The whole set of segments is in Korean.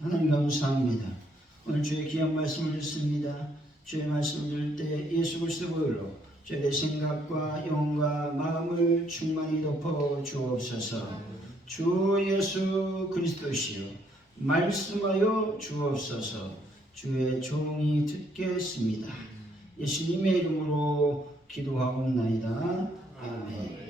하나님 감사합니다. 오늘 주의 귀한 말씀을 듣습니다. 주의 말씀을 들을 때 예수 그리스도 보혈로 저희의 생각과 영과 마음을 충만히 덮어 주옵소서. 주 예수 그리스도시요 말씀하여 주옵소서. 주의 종이 듣겠습니다. 예수님의 이름으로 기도하옵나이다. 아멘.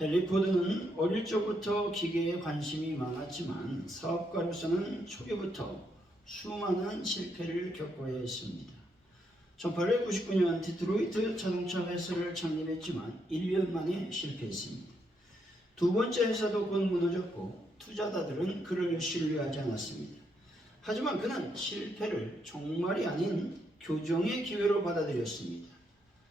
헨리 포드는 어릴 적부터 기계에 관심이 많았지만 사업가로서는 초기부터 수많은 실패를 겪어야 했습니다. 1899년 디트로이트 자동차 회사를 창립했지만 1년 만에 실패했습니다. 두 번째 회사도 곧 무너졌고 투자자들은 그를 신뢰하지 않았습니다. 하지만 그는 실패를 종말이 아닌 교정의 기회로 받아들였습니다.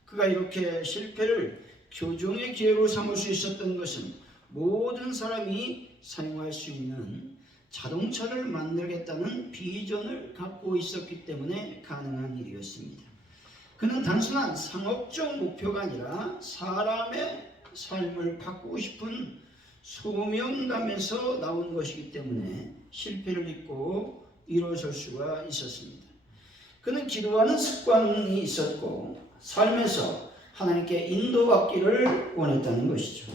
그가 이렇게 실패를 교정의 기회로 삼을 수 있었던 것은 모든 사람이 사용할 수 있는 자동차를 만들겠다는 비전을 갖고 있었기 때문에 가능한 일이었습니다. 그는 단순한 상업적 목표가 아니라 사람의 삶을 바꾸고 싶은 소명감에서 나온 것이기 때문에 실패를 잊고 일어설 수가 있었습니다. 그는 기도하는 습관이 있었고 삶에서 하나님께 인도받기를 원했다는 것이죠.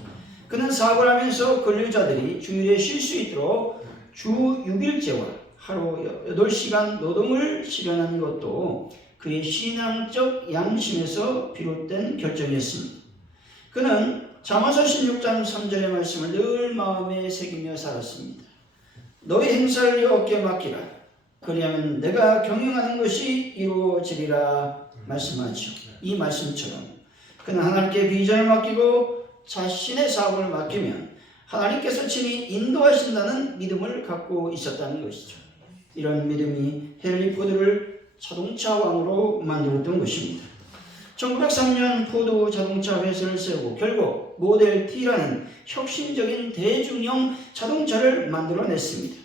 그는 사업을 하면서 근로자들이 주일에 쉴 수 있도록 주 6일제와 하루 8시간 노동을 실현하는 것도 그의 신앙적 양심에서 비롯된 결정이었습니다. 그는 잠언서 16장 3절의 말씀을 늘 마음에 새기며 살았습니다. 너의 행사를 네 어깨에 맡기라. 그리하면 내가 경영하는 것이 이루어지리라 말씀하죠. 이 말씀처럼 그는 하나님께 비전을 맡기고 자신의 사업을 맡기면 하나님께서 친히 인도하신다는 믿음을 갖고 있었다는 것이죠. 이런 믿음이 헨리 포드를 자동차 왕으로 만들었던 것입니다. 1903년 포드 자동차 회사를 세우고 결국 모델 T라는 혁신적인 대중형 자동차를 만들어냈습니다.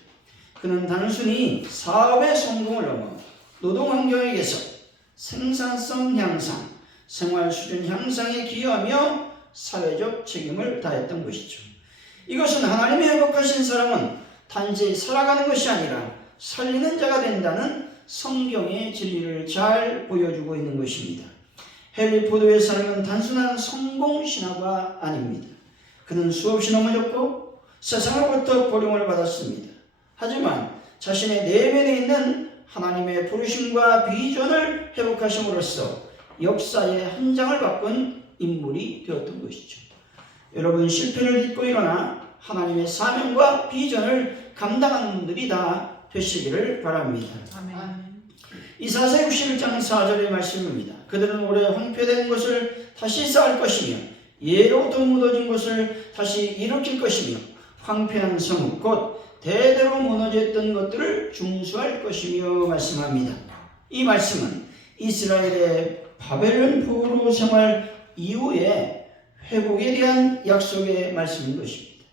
그는 단순히 사업의 성공을 넘어 노동 환경에 개선, 생산성 향상, 생활 수준 향상에 기여하며 사회적 책임을 다했던 것이죠. 이것은 하나님이 회복하신 사람은 단지 살아가는 것이 아니라 살리는 자가 된다는 성경의 진리를 잘 보여주고 있는 것입니다. 헨리 포드의 삶은 단순한 성공 신화가 아닙니다. 그는 수없이 넘어졌고 세상으로부터 버림을 받았습니다. 하지만 자신의 내면에 있는 하나님의 부르심과 비전을 회복하심으로써 역사의 한 장을 바꾼 인물이 되었던 것이죠. 여러분, 실패를 딛고 일어나 하나님의 사명과 비전을 감당하는 분들이 다 되시기를 바랍니다. 아멘. 이사야 61장 4절의 말씀입니다. 그들은 오래 황폐된 것을 다시 쌓을 것이며 예로부터 무너진 것을 다시 일으킬 것이며 황폐한 성읍 곧 대대로 무너졌던 것들을 중수할 것이며 말씀합니다. 이 말씀은 이스라엘의 바벨론 포로 생활 이후에 회복에 대한 약속의 말씀인 것입니다.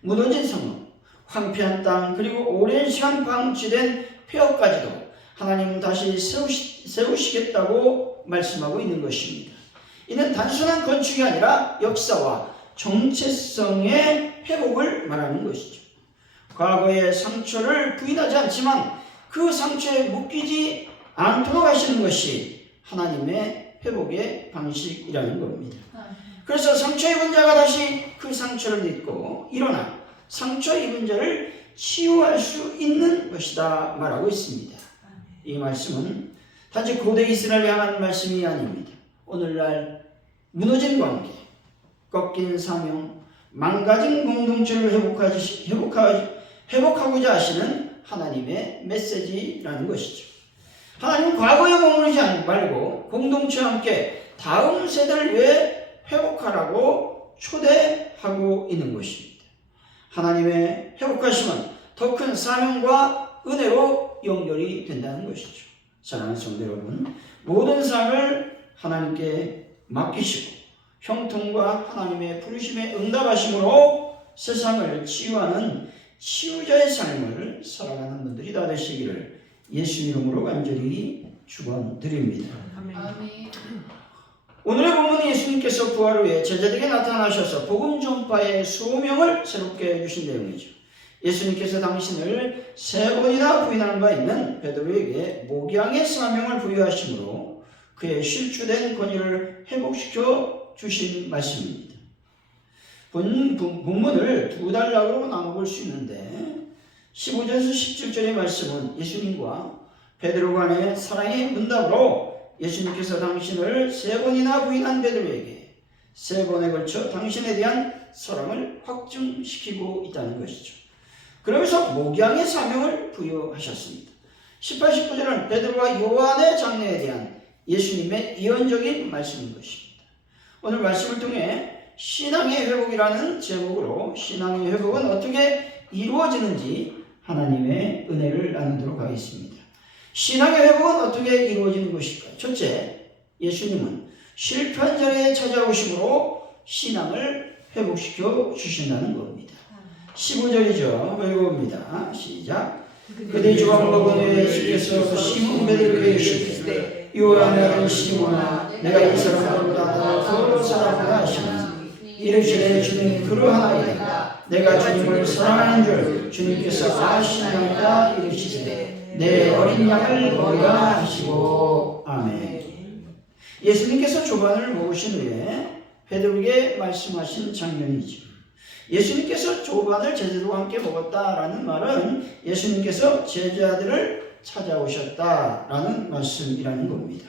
무너진 성읍, 황폐한 땅, 그리고 오랜 시간 방치된 폐허까지도 하나님은 다시 세우시겠다고 말씀하고 있는 것입니다. 이는 단순한 건축이 아니라 역사와 정체성의 회복을 말하는 것이죠. 과거의 상처를 부인하지 않지만 그 상처에 묶이지 않도록 하시는 것이 하나님의 회복의 방식이라는 겁니다. 그래서 상처 입은 자가 다시 그 상처를 딛고 일어나 상처 입은 자를 치유할 수 있는 것이다 말하고 있습니다. 이 말씀은 단지 고대 이스라엘에 향한 말씀이 아닙니다. 오늘날 무너진 관계, 꺾인 사명, 망가진 공동체를 회복하고자 하시는 하나님의 메시지라는 것이죠. 하나님은 과거에 머무르지 말고 공동체와 함께 다음 세대를 위해 회복하라고 초대하고 있는 것입니다. 하나님의 회복하심은 더 큰 사명과 은혜로 연결이 된다는 것이죠. 사랑하는 성도 여러분, 모든 삶을 하나님께 맡기시고 형통과 하나님의 부르심에 응답하심으로 세상을 치유하는 치유자의 삶을 살아가는 분들이 다 되시기를 예수 이름으로 간절히 축원드립니다. 아멘. 오늘의 본문은 예수님께서 부활 후에 제자들에게 나타나셔서 복음 전파의 소명을 새롭게 해주신 내용이죠. 예수님께서 당신을 3번이나 부인하는 바 있는 베드로에게 목양의 사명을 부여하심으로 그의 실추된 권위를 회복시켜 주신 말씀입니다. 본문을 두 단락으로 나눠볼 수 있는데 15절에서 17절의 말씀은 예수님과 베드로 간의 사랑의 문답으로 예수님께서 당신을 3번이나 부인한 베드로에게 3번에 걸쳐 당신에 대한 사랑을 확증시키고 있다는 것이죠. 그러면서 목양의 사명을 부여하셨습니다. 18, 19절은 베드로와 요한의 장례에 대한 예수님의 예언적인 말씀인 것입니다. 오늘 말씀을 통해 신앙의 회복이라는 제목으로 신앙의 회복은 어떻게 이루어지는지 하나님의 은혜를 나누도록 하겠습니다. 신앙의 회복은 어떻게 이루어지는 것일까? 첫째, 예수님은 실패한 자리에 찾아오심으로 신앙을 회복시켜 주신다는 겁니다. 15절이죠. 읽어봅니다. 시작. 그들이 조각 먹은 후에 예수께서 시몬 베드로에게 이르시되 요한의 아들 시몬아 내가 이 사람보다 더 사랑하라 하시니 이르시되 주님 그러하나이다. 내가 주님을 사랑하는 줄 주님께서 아시나이다 이르시되 내 어린 양을 먹이라 하시고 아멘. 예수님께서 조반을 먹으신 후에 베드로에게 말씀하신 장면이죠. 예수님께서 조반을 제자들과 함께 먹었다라는 말은 예수님께서 제자들을 찾아오셨다라는 말씀이라는 겁니다.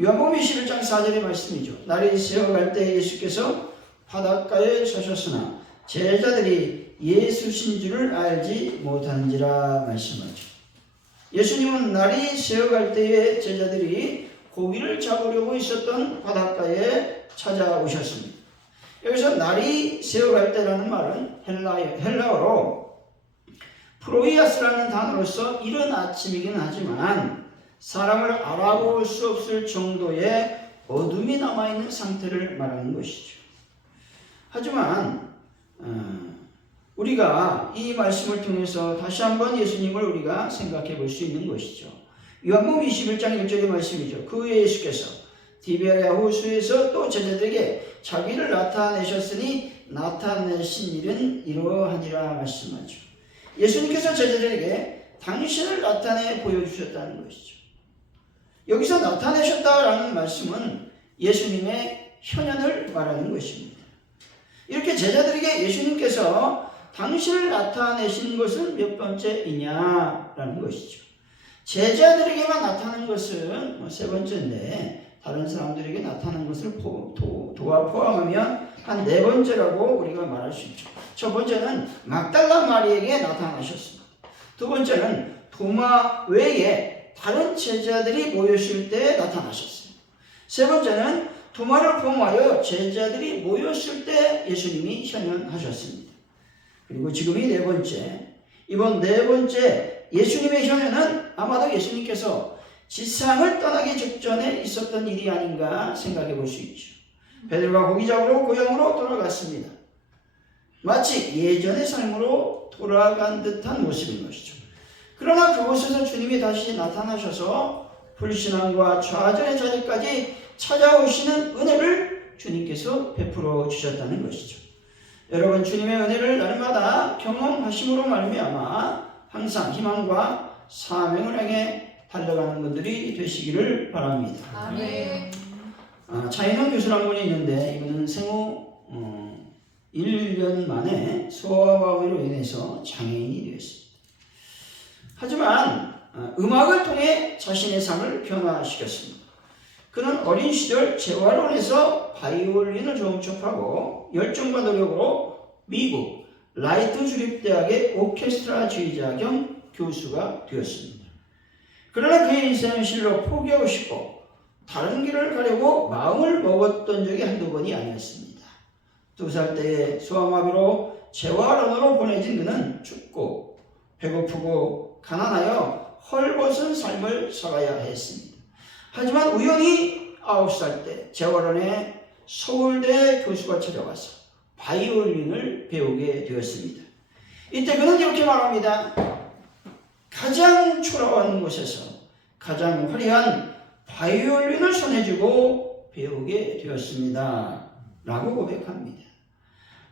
요한복음 21장 4절의 말씀이죠. 날이 새어갈 때 예수께서 바닷가에 서셨으나 제자들이 예수신 줄을 알지 못한지라 말씀하죠. 예수님은 날이 새어갈 때에 제자들이 고기를 잡으려고 있었던 바닷가에 찾아오셨습니다. 여기서 날이 새어갈 때라는 말은 헬라어로 프로이아스라는 단어로서 이른 아침이긴 하지만 사람을 알아볼 수 없을 정도의 어둠이 남아있는 상태를 말하는 것이죠. 하지만 우리가 이 말씀을 통해서 다시 한번 예수님을 우리가 생각해 볼 수 있는 것이죠. 요한복음 21장 1절의 말씀이죠. 그 후에 예수께서 디베랴 호수에서 또 제자들에게 자기를 나타내셨으니 나타내신 일은 이러하니라 말씀하죠. 예수님께서 제자들에게 당신을 나타내 보여주셨다는 것이죠. 여기서 나타내셨다라는 말씀은 예수님의 현현을 말하는 것입니다. 이렇게 제자들에게 예수님께서 당신을 나타내신 것은 몇 번째이냐라는 것이죠. 제자들에게만 나타나는 것은 3번째인데 다른 사람들에게 나타나는 것을 포함하면 한 4번째라고 우리가 말할 수 있죠. 첫 번째는 막달라 마리에게 나타나셨습니다. 두 번째는 도마 외에 다른 제자들이 모였을 때 나타나셨어요. 세 번째는 도마를 포함하여 제자들이 모였을 때 예수님이 현현하셨습니다. 그리고 지금이 4번째, 이번 4번째 예수님의 현현은 아마도 예수님께서 지상을 떠나기 직전에 있었던 일이 아닌가 생각해 볼 수 있죠. 베드로가 고기 잡으러 고향으로 돌아갔습니다. 마치 예전의 삶으로 돌아간 듯한 모습인 것이죠. 그러나 그곳에서 주님이 다시 나타나셔서 불신앙과 좌절의 자리까지 찾아오시는 은혜를 주님께서 베풀어 주셨다는 것이죠. 여러분, 주님의 은혜를 날마다 경험하심으로 말미암아 항상 희망과 사명을 향해 달려가는 분들이 되시기를 바랍니다. 아멘. 차인원 교수라는 분이 있는데 이분은 생후 1년 만에 소아마비로 인해서 장애인이 되었습니다. 하지만 음악을 통해 자신의 삶을 변화시켰습니다. 그는 어린 시절 재활원에서 바이올린을 접하고 열정과 노력으로 미국 라이트 주립대학의 오케스트라 지휘자 겸 교수가 되었습니다. 그러나 그의 인생은 실로 포기하고 싶고 다른 길을 가려고 마음을 먹었던 적이 한두 번이 아니었습니다. 2살 때에 소아마비로 재활원으로 보내진 그는 춥고 배고프고 가난하여 헐벗은 삶을 살아야 했습니다. 하지만 우연히 9살 때 재활원에 서울대 교수가 찾아와서 바이올린을 배우게 되었습니다. 이때 그는 이렇게 말합니다. 가장 초라한 곳에서 가장 화려한 바이올린을 손에 쥐고 배우게 되었습니다. 라고 고백합니다.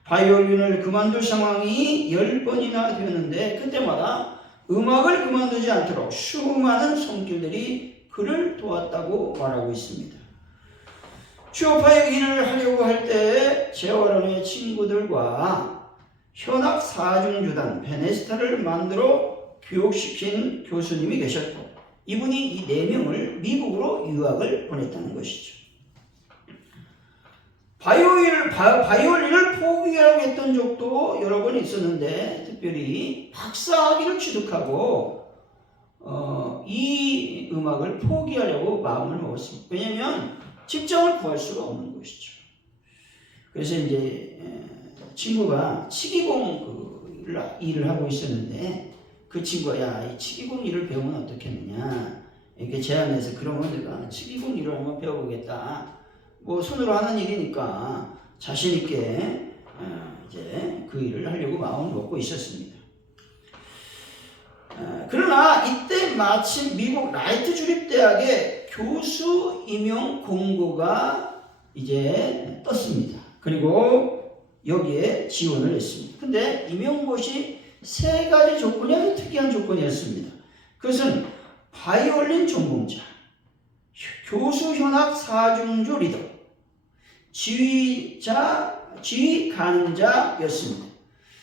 바이올린을 그만둘 상황이 10번이나 되었는데 그때마다 음악을 그만두지 않도록 수많은 손길들이 그를 도왔다고 말하고 있습니다. 취업파의 일을 하려고 할 때 재활원의 친구들과 현악 사중주단 베네스타를 만들어 교육시킨 교수님이 계셨고 이분이 이 4명을 미국으로 유학을 보냈다는 것이죠. 바이올린을 포기하려고 했던 적도 여러 번 있었는데 특별히 박사학위를 취득하고 이 음악을 포기하려고 마음을 먹었습니다. 왜냐하면 직장을 구할 수가 없는 것이죠. 그래서 이제 친구가 치기공 일을 하고 있었는데 그 친구가 야, 이 치기공 일을 배우면 어떻겠느냐 이렇게 제안해서 그러면 내가 치기공 일을 한번 배워보겠다. 뭐 손으로 하는 일이니까 자신 있게 이제 그 일을 하려고 마음을 먹고 있었습니다. 그러나 이때 마침 미국 라이트 주립대학의 교수 임용 공고가 이제 떴습니다. 그리고 여기에 지원을 했습니다. 근데 임용고시 3가지 조건이 아주 특이한 조건이었습니다. 그것은 바이올린 전공자, 교수 현악 사중주 리더, 지휘 가능자였습니다.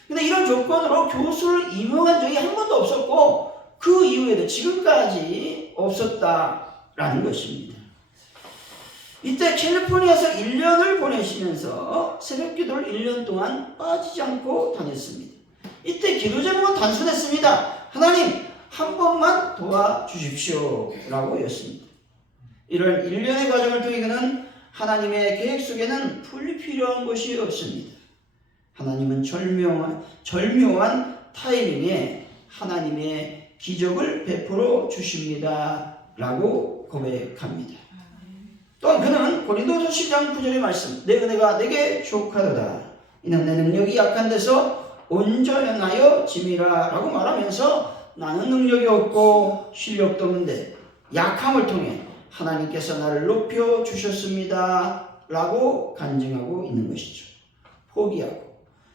근데 이런 조건으로 교수를 임용한 적이 한 번도 없었고 그 이후에도 지금까지 없었다라는 것입니다. 이때 캘리포니아에서 1년을 보내시면서 새벽기도를 1년 동안 빠지지 않고 다녔습니다. 이때 기도 제목은 단순했습니다. 하나님 한 번만 도와주십시오 라고 였습니다. 이런 1년의 과정을 통해 그는 하나님의 계획 속에는 불필요한 것이 없습니다. 하나님은 절묘한 타이밍에 하나님의 기적을 베풀어 주십니다 라고 고백합니다. 또한 그는 고린도서 10장 9절의 말씀 내 은혜가 내게 족하도다 이는 내 능력이 약한 데서 온전하여 짐이라 라고 말하면서 나는 능력이 없고 실력도 없는데 약함을 통해 하나님께서 나를 높여 주셨습니다 라고 간증하고 있는 것이죠. 포기하고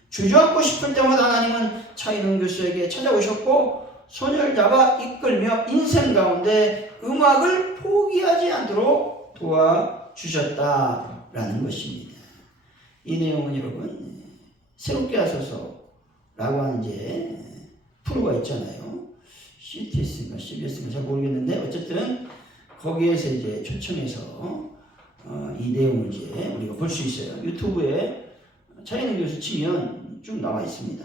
주저앉고 싶을 때마다 하나님은 차이는 교수에게 찾아오셨고 손을 잡아 이끌며 인생 가운데 음악을 포기하지 않도록 도와주셨다라는 것입니다. 이 내용은 여러분 새롭게 하소서라고 하는 이제 프로가 있잖아요. CTS인가 CBS인가 잘 모르겠는데 어쨌든 거기에서 이제 초청해서 이 내용을 이제 우리가 볼 수 있어요. 유튜브에 차이는 교수 치면 쭉 나와 있습니다.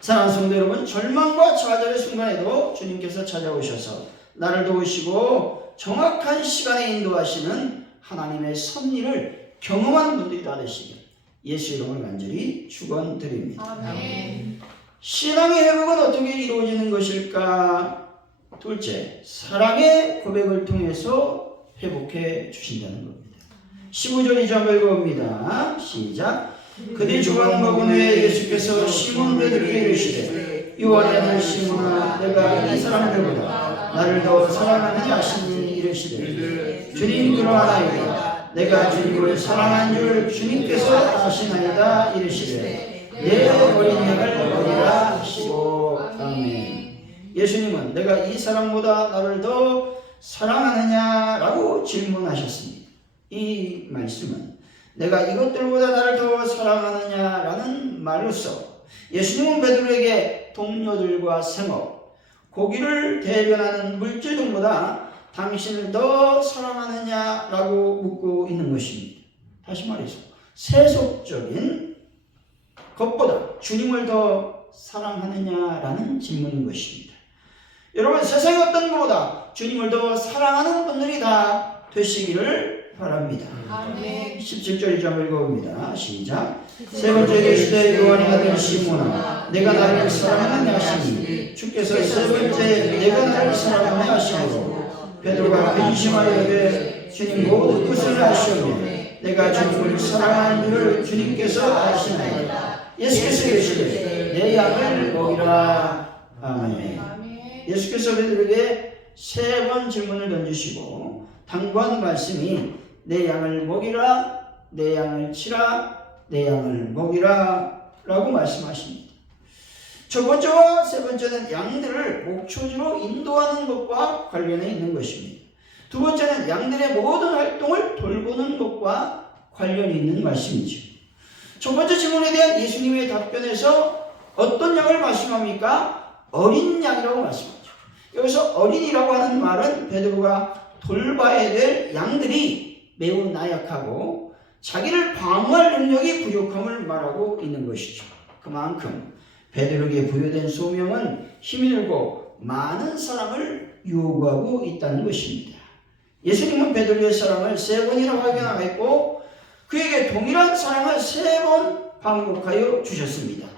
사랑하는 성도 여러분, 절망과 좌절의 순간에도 주님께서 찾아오셔서 나를 도우시고 정확한 시간에 인도하시는 하나님의 섭리를 경험하는 분들이 다 되시길 예수 이름으로 간절히 축원드립니다. 아멘. 신앙의 회복은 어떻게 이루어지는 것일까? 둘째, 사랑의 고백을 통해서 회복해 주신다는 겁니다. 15절 2절 읽어봅니다. 시작. 그들이 조각 먹은 후에 예수께서 시몬 베드로에게 이르시되 요한의 아들 시몬아 내가 이 사람들보다 나를 더 사랑하느냐 하시니 이르시되 주님 그러하나이다. 내가 주님을 사랑한 줄 주님께서 아시나이다 이르시되 내 어린 양을 먹이라 하시고 아멘. 예수님은 내가 이 사람보다 나를 더 사랑하느냐라고 질문하셨습니다. 이 말씀은 내가 이것들보다 나를 더 사랑하느냐라는 말로서 예수님은 베드로에게 동료들과 생업, 고기를 대변하는 물질 등보다 당신을 더 사랑하느냐라고 묻고 있는 것입니다. 다시 말해서 세속적인 것보다 주님을 더 사랑하느냐라는 질문인 것입니다. 여러분 세상의 어떤 것보다 주님을 더 사랑하는 분들이 다 되시기를 바랍니다. 아멘. 17절 이점 읽어봅니다. 시작. 세 번째 계시되 요한의 아들 시몬아 내가 나를 사랑하느냐 하시니 주께서 세 번째 내가 나를 사랑하느냐 하시므로 베드로가 근심하여 이르되 주님 모든 것을 아시오며 내가 주님을 사랑하는 줄을 주님께서 아시나이다. 예수께서 이르시되 내 양을 먹이라. 아멘. 예수께서 베드로에게 3번 질문을 던지시고 당부한 말씀이 내 양을 먹이라, 내 양을 치라, 내 양을 먹이라 라고 말씀하십니다. 첫 번째와 세 번째는 양들을 목초지로 인도하는 것과 관련해 있는 것입니다. 두 번째는 양들의 모든 활동을 돌보는 것과 관련이 있는 말씀이죠. 첫 번째 질문에 대한 예수님의 답변에서 어떤 양을 말씀합니까? 어린 양이라고 말씀하죠. 여기서 어린이라고 하는 말은 베드로가 돌봐야 될 양들이 매우 나약하고 자기를 방어할 능력이 부족함을 말하고 있는 것이죠. 그만큼 베드로에게 부여된 소명은 힘이 들고 많은 사랑을 요구하고 있다는 것입니다. 예수님은 베드로의 사랑을 3번이나 확인하였고 그에게 동일한 사랑을 3번 반복하여 주셨습니다.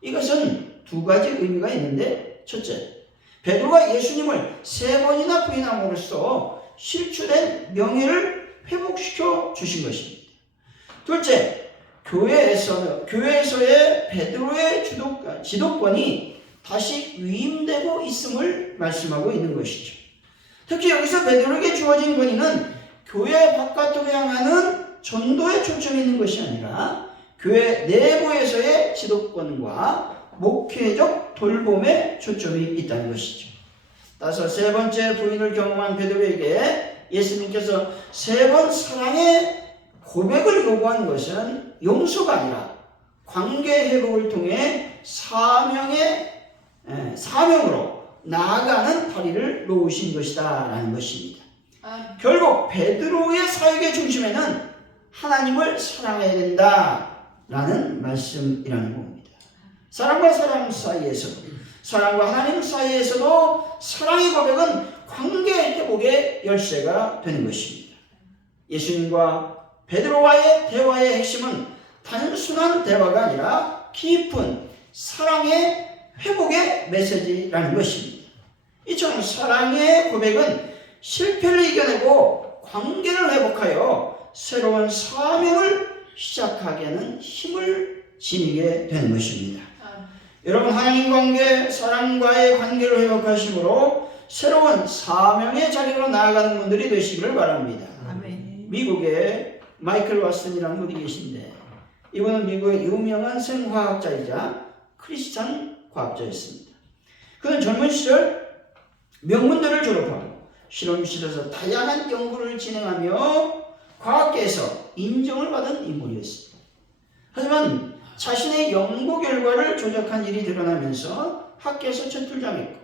이것은 두 가지 의미가 있는데, 첫째, 베드로가 예수님을 3번이나 부인함으로써 실추된 명예를 회복시켜 주신 것입니다. 둘째, 교회에서의 베드로의 지도권이 다시 위임되고 있음을 말씀하고 있는 것이죠. 특히 여기서 베드로에게 주어진 권위는 교회 바깥으로 향하는 전도에 초점이 있는 것이 아니라 교회 내부에서의 지도권과 목회적 돌봄에 초점이 있다는 것이죠. 따라서 세 번째 부인을 경험한 베드로에게 예수님께서 3번 사랑의 고백을 요구한 것은 용서가 아니라 관계 회복을 통해 사명으로 나아가는 다리를 놓으신 것이다 라는 것입니다. 결국 베드로의 사역의 중심에는 하나님을 사랑해야 된다 라는 말씀이라는 겁니다. 사랑과 사랑 사이에서도, 사랑과 하나님 사이에서도 사랑의 고백은 관계 회복의 열쇠가 되는 것입니다. 예수님과 베드로와의 대화의 핵심은 단순한 대화가 아니라 깊은 사랑의 회복의 메시지라는 것입니다. 이처럼 사랑의 고백은 실패를 이겨내고 관계를 회복하여 새로운 사명을 시작하게 하는 힘을 지니게 되는 것입니다. 여러분, 하나님 관계, 사랑과의 관계를 회복하심으로 새로운 사명의 자리로 나아가는 분들이 되시기를 바랍니다. 아멘. 미국의 마이클 왓슨이라는 분이 계신데, 이분은 미국의 유명한 생화학자이자 크리스찬 과학자였습니다. 그는 젊은 시절 명문대를 졸업하고 실험실에서 다양한 연구를 진행하며 과학계에서 인정을 받은 인물이었습니다. 하지만 자신의 연구 결과를 조작한 일이 드러나면서 학계에서 채툴당했고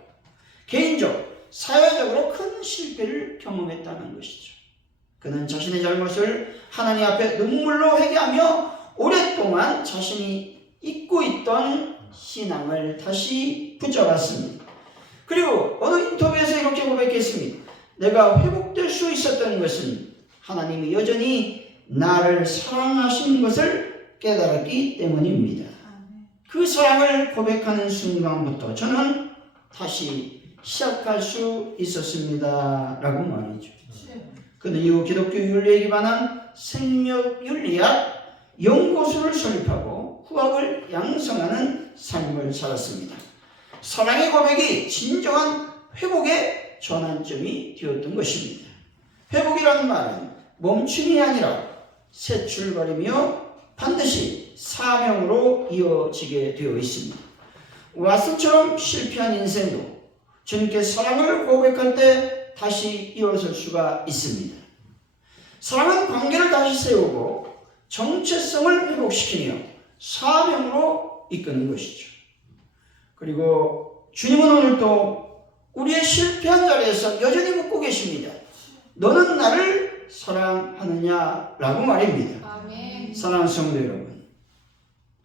개인적, 사회적으로 큰 실패를 경험했다는 것이죠. 그는 자신의 잘못을 하나님 앞에 눈물로 회개하며 오랫동안 자신이 잊고 있던 신앙을 다시 붙잡았습니다. 그리고 어느 인터뷰에서 이렇게 고백했습니다. 내가 회복될 수 있었던 것은 하나님이 여전히 나를 사랑하신 것을 깨달았기 때문입니다. 그 사랑을 고백하는 순간부터 저는 다시 시작할 수 있었습니다 라고 말이죠. 그는 이후 기독교 윤리에 기반한 생명윤리학 연구소를 설립하고 후학을 양성하는 삶을 살았습니다. 사랑의 고백이 진정한 회복의 전환점이 되었던 것입니다. 회복이라는 말은 멈춤이 아니라 새 출발이며 반드시 사명으로 이어지게 되어 있습니다. 왓슨처럼 실패한 인생도 주님께 사랑을 고백할 때 다시 일어설 수가 있습니다. 사랑은 관계를 다시 세우고 정체성을 회복시키며 사명으로 이끄는 것이죠. 그리고 주님은 오늘도 우리의 실패한 자리에서 여전히 묻고 계십니다. 너는 나를 사랑하느냐? 라고 말입니다. 아멘. 사랑하는 성도 여러분,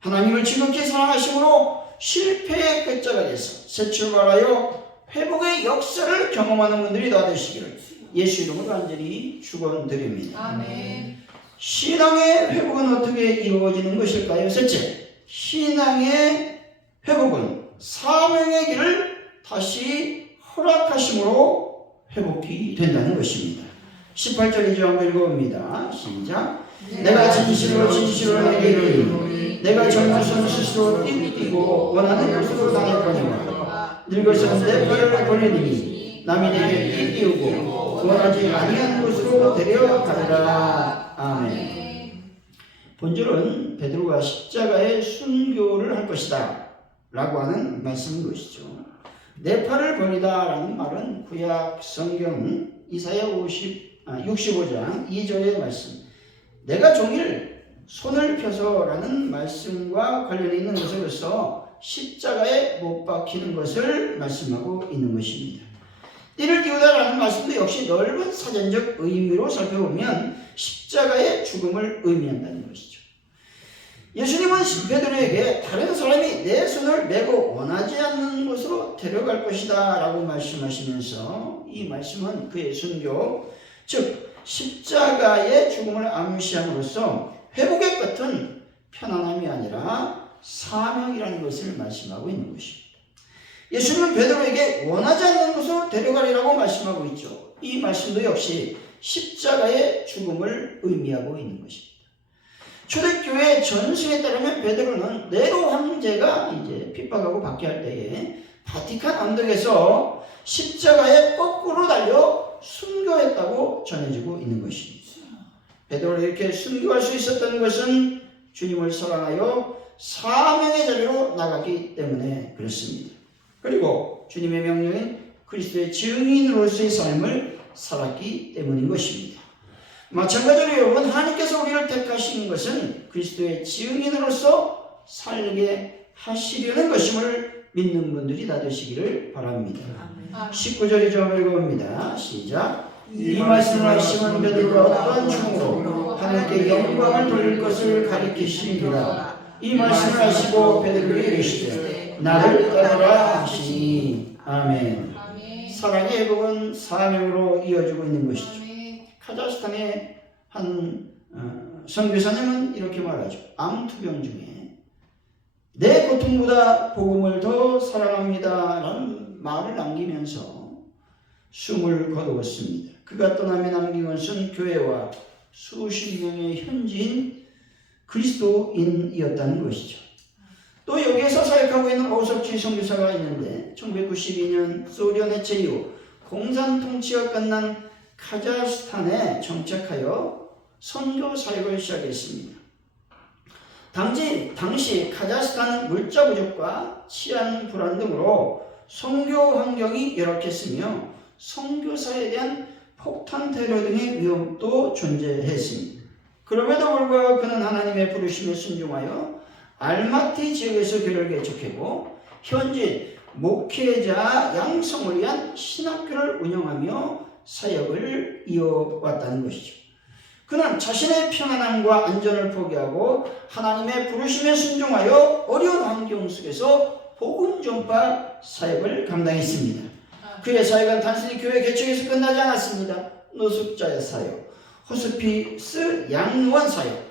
하나님을 지극히 사랑하심으로 실패의 끝자락에서 새 출발하여 회복의 역사를 경험하는 분들이 다 되시기를 예수 이름으로 간절히 축원드립니다. 아멘. 신앙의 회복은 어떻게 이루어지는 것일까요? 셋째, 신앙의 회복은 사명의 길을 다시 허락하심으로 회복이 된다는 것입니다. 18절 이제 한번 읽어봅니다. 시작. 내가 진실로 내게 이르노니 내가 젊어서 스스로 뛰고 원하는 것으로 당했거니와 늙어서 내 팔을 벌리니 남이 내게 띄우고 원하지 아니한 곳으로 데려가리라. 아멘. 본절은 베드로가 십자가의 순교를 할 것이다 라고 하는 말씀인 것이죠. 내 팔을 버리다 라는 말은 구약 성경 이사야 65장 2절의 말씀, 내가 종일 손을 펴서 라는 말씀과 관련이 있는 것으로서 십자가에 못 박히는 것을 말씀하고 있는 것입니다. 띠를 띄우다 라는 말씀도 역시 넓은 사전적 의미로 살펴보면 십자가의 죽음을 의미한다는 것이죠. 예수님은 베드로에게 다른 사람이 내 손을 메고 원하지 않는 곳으로 데려갈 것이다 라고 말씀하시면서 이 말씀은 그의 순교, 즉 십자가의 죽음을 암시함으로써 회복의 끝은 편안함이 아니라 사명이라는 것을 말씀하고 있는 것입니다. 예수님은 베드로에게 원하지 않는 곳으로 데려가리라고 말씀하고 있죠. 이 말씀도 역시 십자가의 죽음을 의미하고 있는 것입니다. 초대교회 전승에 따르면 베드로는 네로 황제가 이제 핍박하고 박해할 때에 바티칸 언덕에서 십자가에 거꾸로 달려 순교했다고 전해지고 있는 것입니다. 베드로가 이렇게 순교할 수 있었던 것은 주님을 사랑하여 사명의 자리로 나가기 때문에 그렇습니다. 그리고 주님의 명령인 그리스도의 증인으로서의 삶을 살았기 때문인 것입니다. 마찬가지로 여러분, 하나님께서 우리를 택하신 것은 그리스도의 증인으로서 살게 하시려는 것임을 믿는 분들이 다 되시기를 바랍니다. 19절이 좀 읽어봅니다. 시작. 이 말씀을 하시면 베드로가 어떠한 죽음으로 하나님께 영광을 돌릴 것을 가리키시니라. 이 말씀을 하시고 베드로에게 이르시되 나를 따르라 하시니. 아멘. 사랑의 회복은 사명으로 이어지고 있는 것이죠. 카자흐스탄의 한 선교사님은 이렇게 말하죠. 암투병 중에 내 고통보다 복음을 더 사랑합니다 라는 말을 남기면서 숨을 거두었습니다. 그가 떠나며 남긴 것은 교회와 수십 명의 현지인 그리스도인이었다는 것이죠. 또 여기에서 사역하고 있는 오석지 선교사가 있는데 1992년 소련 해체 이후 공산 통치가 끝난 카자흐스탄에 정착하여 선교 사역을 시작했습니다. 당시 카자흐스탄은 물자 부족과 치안 불안 등으로 선교 환경이 열악했으며 선교사에 대한 폭탄 테러 등의 위험도 존재했습니다. 그럼에도 불구하고 그는 하나님의 부르심에 순종하여 알마티 지역에서 교회를 개척하고 현지 목회자 양성을 위한 신학교를 운영하며 사역을 이어왔다는 것이죠. 그는 자신의 편안함과 안전을 포기하고 하나님의 부르심에 순종하여 어려운 환경 속에서 복음 전파 사역을 감당했습니다. 그의 사역은 단순히 교회 개척에서 끝나지 않았습니다. 노숙자의 사역, 호스피스 양로원 사역,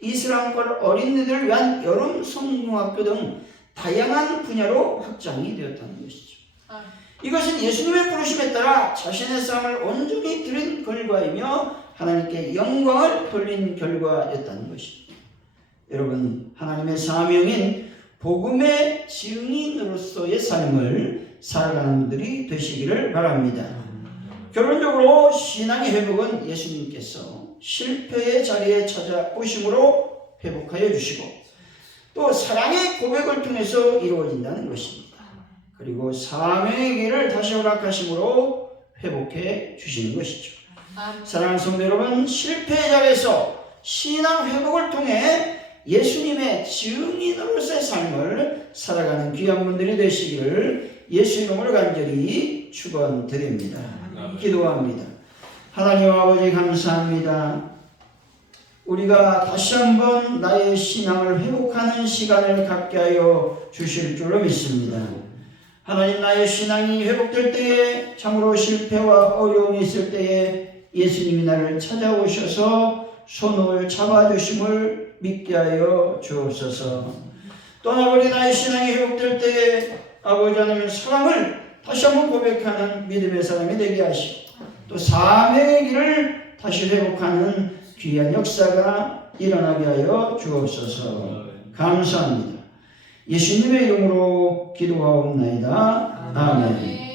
이슬람권 어린이들을 위한 여름 성공학교 등 다양한 분야로 확장이 되었다는 것이죠. 이것은 예수님의 부르심에 따라 자신의 삶을 온전히 드린 결과이며 하나님께 영광을 돌린 결과였다는 것입니다. 여러분, 하나님의 사명인 복음의 증인으로서의 삶을 살아가는 분들이 되시기를 바랍니다. 결론적으로 신앙의 회복은 예수님께서 실패의 자리에 찾아오심으로 회복하여 주시고 또 사랑의 고백을 통해서 이루어진다는 것입니다. 그리고 사명의 길을 다시 허락하심으로 회복해 주시는 것이죠. 사랑하는 성도 여러분, 실패의 자리에서 신앙 회복을 통해 예수님의 증인으로서의 삶을 살아가는 귀한 분들이 되시기를 예수 이름으로 간절히 축원드립니다. 기도합니다. 하나님 아버지 감사합니다. 우리가 다시 한번 나의 신앙을 회복하는 시간을 갖게 하여 주실 줄로 믿습니다. 하나님, 나의 신앙이 회복될 때에 참으로 실패와 어려움이 있을 때에 예수님이 나를 찾아오셔서 손을 잡아주심을 믿게 하여 주옵소서. 떠나버린 나의 신앙이 회복될 때에 아버지 하나님의 사랑을 다시 한번 고백하는 믿음의 사람이 되게 하시고 또 사명의 길을 다시 회복하는 귀한 역사가 일어나게 하여 주옵소서. 감사합니다. 예수님의 이름으로 기도하옵나이다. 아멘.